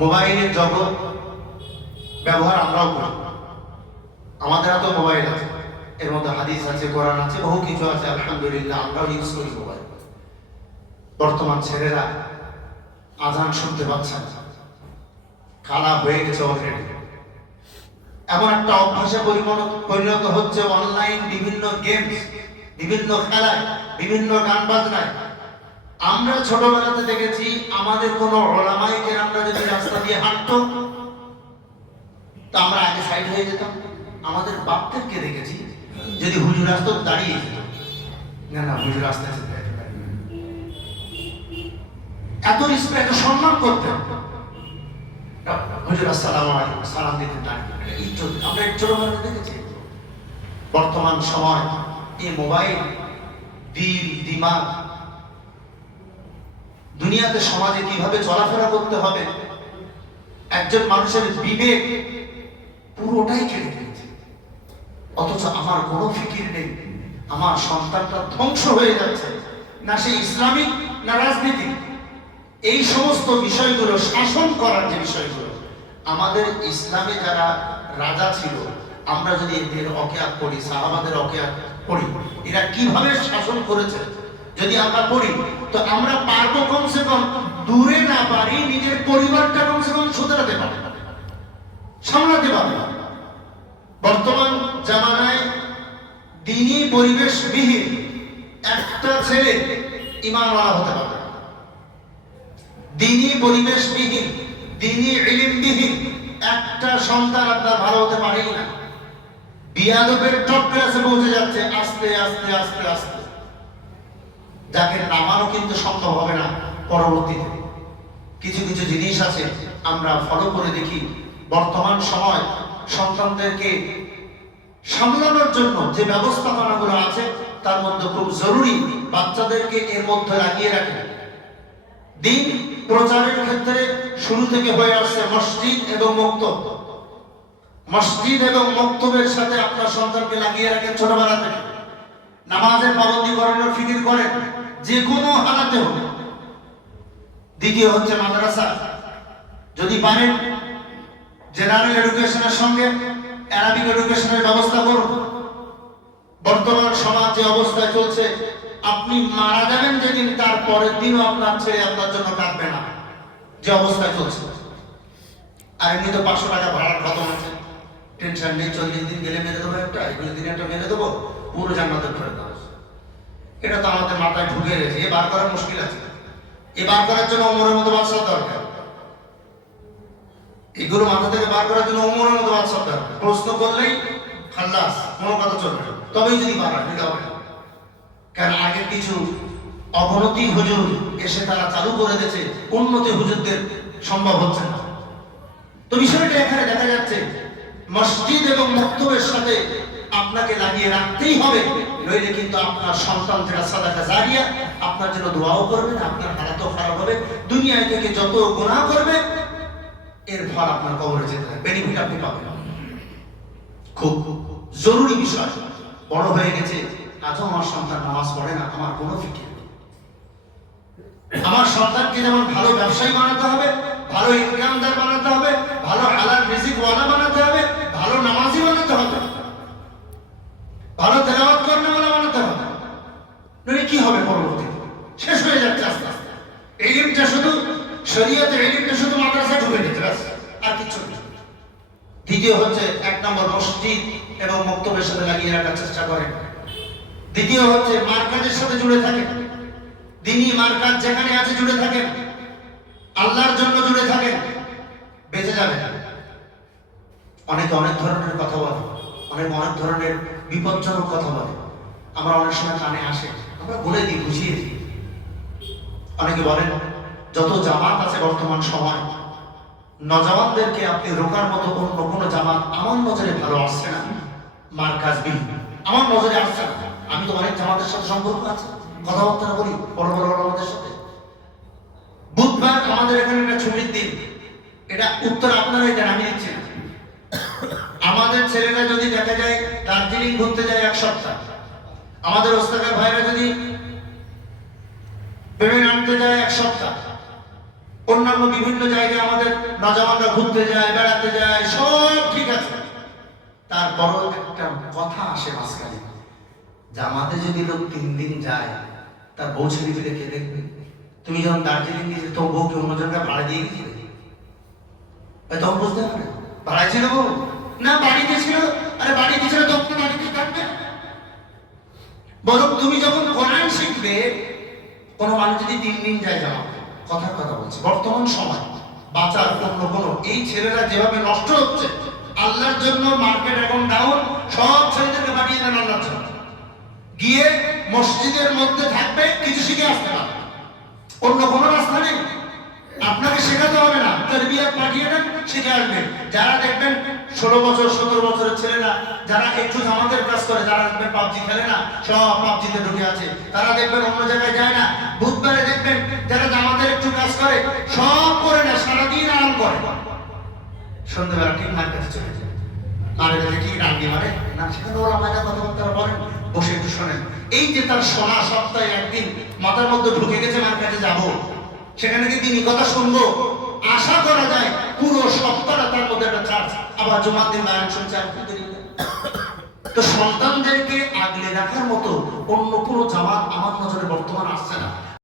মোবাইলের জগৎ ব্যবহার আমরাও করি, আমাদের হাতেও মোবাইল আছে, এর মধ্যে হাদিস আছে, কোরআন আছে, বহু কিছু আছে, আলহামদুলিল্লাহ আমরাও ইউজ করি মোবাইল। বর্তমান ছেলেরা আজান শুনতে পাচ্ছে না, কালা হয়ে গেছে অলরেডি। এমন একটা অভ্যাসে পরিণত হচ্ছে, অনলাইন বিভিন্ন গেমস, বিভিন্ন খেলায়, বিভিন্ন গান বাজনায়। আমরা ছোটবেলাতে দেখেছি আমাদের কোনো ওলামায়ে কেরামরা যদি রাস্তা দিয়ে হাঁটতো তা আমরা আগে সাইড হয়ে যেতাম। আমাদের বাপদেরকে দেখেছি যদি হুজুর আসতো দাঁড়িয়ে যেত, না না হুজুর আসতে আসতে এত রিসপেক্ট, এত সম্মান করতেন। হুজুর আসসালামু আলাইকুম সালাম দিতেন, দাঁড়িয়ে ইজ্জত। আমরা ছোটবেলাতে দেখেছি। বর্তমান সময় এই মোবাইল, দিল, দিমাগ, দুনিয়াতে সমাজে কিভাবে চলাফেরা করতে হবে, একজন মানুষের বিবেক পুরোটাই কেড়ে নিয়েছে। অথচ আমার কোনো ফিকির নেই, আমার সন্তানটা ধ্বংস হয়ে যাচ্ছে। না সে ইসলামিক না রাজনীতি, এই সমস্ত বিষয়গুলো শাসন করার যে বিষয়গুলো, আমাদের ইসলামে যারা রাজা ছিল, আমরা যদি এদের অকেয়াত পড়ি, সাহাবাদের অকেয়াত পড়ি, এরা কিভাবে শাসন করেছে যদি আমরা পড়ি, তো আমরা পারবো কমসে কম, দূরে না পারি নিজের পরিবারটা কমসে কম শুধরাতে পারবো, সামলাতে পারবো। বর্তমান জামানায় দ্বীনি পরিবেশ বিহীন একটা ছেলে ঈমানওয়ালা হতে পারবে। দ্বীনি পরিবেশ বিহীন, দ্বীনি ইলম বিহীন একটা সন্তান আপনার ভালো হতে পারেই না। বিয়াদবের টপ ক্লাসে পৌঁছে যাচ্ছে আস্তে আস্তে আস্তে আস্তে, যাকে নামানো কিন্তু সম্ভব হবে না পরবর্তীতে। কিছু কিছু জিনিস আছে আমরা ফলো করে দেখি। বর্তমান সময় সন্তানদেরকে সামলানোর জন্য যে ব্যবস্থাপনাগুলো আছে তার মধ্যে খুব জরুরি বাচ্চাদেরকে এর মধ্যে লাগিয়ে রাখে। দিন প্রচারের ক্ষেত্রে শুরু থেকে হয়ে আসছে মসজিদ এবং মক্তব। মসজিদ এবং মক্তবের সাথে আপনার সন্তানকে লাগিয়ে রাখেন ছোটবেলা থেকে। নামাজের পাবন্দি করানোর ফিকির করেন যে কোনো হালাতে হোক। দ্বিতীয় হচ্ছে মাদ্রাসা, যদি পারেন জেনারেল এডুকেশনের সঙ্গে অ্যারাবিক এডুকেশনের ব্যবস্থা করুন। বর্তমান সমাজ যে অবস্থায় চলছে, আপনি মারা যাবেন যেদিন তার পরের দিনও আপনার ছেলে আপনার জন্য কাঁদবে না, যে অবস্থায় চলছে। আর এমনি তো 500 টাকা ভাড়ার খতম আছে, টেনশন নেই, 40 দিন গেলে মেরে দেবো একটা, 21 দিন একটা মেরে দেবো, পুরো জান্নাতের ফেরত দেবো। এটা তো আমাদের মাথায় ঢুকে গেছে, এ বার করার মুশকিল আছে। এ বার করার জন্য ওমরের মতো বাদশাহ দরকার, এগুলো মাথা থেকে বার করার জন্য ওমরের মতো বাদশাহ দরকার। প্রশ্ন করলেই খাল্লাস, কোনো কথা চলবে না, তবেই যদি বার হয়, এটা হবে না। কারণ আগে কিছু অবনতি হুজুর এসে তারা চালু করে দিয়েছে, উন্নতি হুজুরদের সম্ভব হচ্ছে না। তো বিষয়টা এখানে দেখা যাচ্ছে, মসজিদ এবং মক্তবের সাথে আপনাকে লাগিয়ে রাখতেই হবে, নইলে কিন্তু আপনার সন্তান যেটা সাদাকা জারিয়া, আপনার জন্য দোয়াও করবে না, আপনার হালাতও খারাপ হবে। দুনিয়ায় থেকে যত গুনাহ করবে এর ফল আপনার কবরে যেতে হবে, বেনিফিট আপনি পাবেন। খুব জরুরি বিষয়। বড় হয়ে গেছে, আজও আমার সন্তান নামাজ পড়ে না, আমার কোনো ফিকির নেই। আমার সন্তানকে যেমন ভালো ব্যবসায়ী বানাতে হবে, ভালো ইনকামদার বানাতে হবে, ভালো হালাল রিজিক ওয়ালা বানাতে হবে, ভালো নামাজি বানাতে হবে, ভালো তেলাওয়াত করেওয়ালা বানাতে হবে। নইলে কি হবে পরবর্তীতে? শেষ হয়ে যাচ্ছে আস্তে আস্তে। ইলমটা শুধু শরীয়তের ইলমটা শুধু মাদ্রাসায় ঢুকে যেতে, আর কিছু না। দ্বিতীয় হচ্ছে 1 নম্বর মসজিদ এবং মক্তবের সাথে লাগিয়ে রাখার চেষ্টা করেন। দ্বিতীয় হচ্ছে মার্কাজের সাথে জুড়ে থাকেন। দ্বীনি মার্কাজ যেখানে আছে জুড়ে থাকেন, আল্লাহর জন্য জুড়ে থাকেন, বেঁচে যাবেন। অনেকে অনেক ধরনের কথা বলে, অনেক ধরনের বিপজ্জনক কথা বলে, আমরা অনেক সময় কানে আসে, আমরা বলে দিই, বুঝিয়ে দিই। অনেকে বলেন যত জামাত আছে বর্তমান সময়, নজওয়ানদেরকে আপনি রোকার মতো অন্য কোনো জামাত আমার নজরে ভালো আসছে না। মার্কাজ বিল আমার নজরে আসছে না। আমি তো অনেক জামাতের সাথে সম্পর্ক আছে, কথাবার্তা বলি বড় বড় আমাদের সাথে। বুধবার আমাদের এখানে একটা ছুটির দিন, এটা উত্তর আপনারাই দেন, আমি দিচ্ছি না। আমাদের ছেলেরা যদি দেখা যায় দার্জিলিং ঘুরতে যায় 1 সপ্তাহ, আমাদের ওস্তাদের ভাইরা যদি পেমেন্ট আনতে যায় 1 সপ্তাহ, অন্যান্য বিভিন্ন জায়গায় আমাদের নজওয়ানরা ঘুরতে যায়, বেড়াতে যায়, সব ঠিক আছে। তারপরও একটা কথা আসে মাঝখানে, জামাতে যদি লোক 3 দিন যায়, তার বউ ছেলে ফিরে কে দেখবে? তুমি যখন দার্জিলিং গিয়েছিলে, তো বউকে অন্য জায়গায় ভাড়া দিয়ে গেছিলে, তখন বুঝতে হবে ভাড়ায় ছিল বউ না বাড়িতে ছিল। আরে বাড়িতে ছিল তখন বাড়িতে থাকবে। বরং তুমি যখন কোরআন শিখবে, কোনো মানুষ যদি 3 দিন যায় জামাতে, কথার কথা বলছি, বর্তমান সময় বাঁচার অন্য কোনো, এই ছেলেরা যেভাবে নষ্ট হচ্ছে আল্লাহর জন্য, মার্কেট এখন ডাউন, সব ছেলেদেরকে পাঠিয়ে দেন আল্লাহর জন্য, গিয়ে মসজিদের মধ্যে থাকবে, কিছু শিখে আসতে পারবে, অন্য কোনো রাস্তা নেই। আপনাকে শেখাতে হবে না, তারবিয়াত পাঠিয়ে দেন, শিখে আসবে। যারা দেখবেন 16 বছর 17 বছরের ছেলেরা যারা একটু জামাতের কাজ করে, যারা দেখবেন পাবজি খেলে না, সব পাবজিতে ঢুকে আছে, তারা দেখবেন অন্য জায়গায় যায় না। বুধবারে দেখবেন যারা জামাতের একটু কাজ করে, সব করে না, সারাদিন আরাম করে, সন্ধ্যাবেলা ঠিক মার কাছে চলে যায়। মারে গেলে কি রান্নি মারে না, সেখানে ওরা মায়ের কথাবার্তা বলেন, বসে একটু শোনেন। এই যে তার শোনা, সপ্তাহে একদিন মাথার মধ্যে ঢুকে গেছে মার কাছে যাবো, সেখানে কি তিনি কথা শুনবো, আশা করা যায় পুরো সপ্তাহটা তার মধ্যে একটা চার্জ। আবার জুমার দিন বায়ান শুনছে, তো সন্তানদেরকে আগলে রাখার মতো অন্য কোনো জামাত আমার নজরে বর্তমান আসছে না।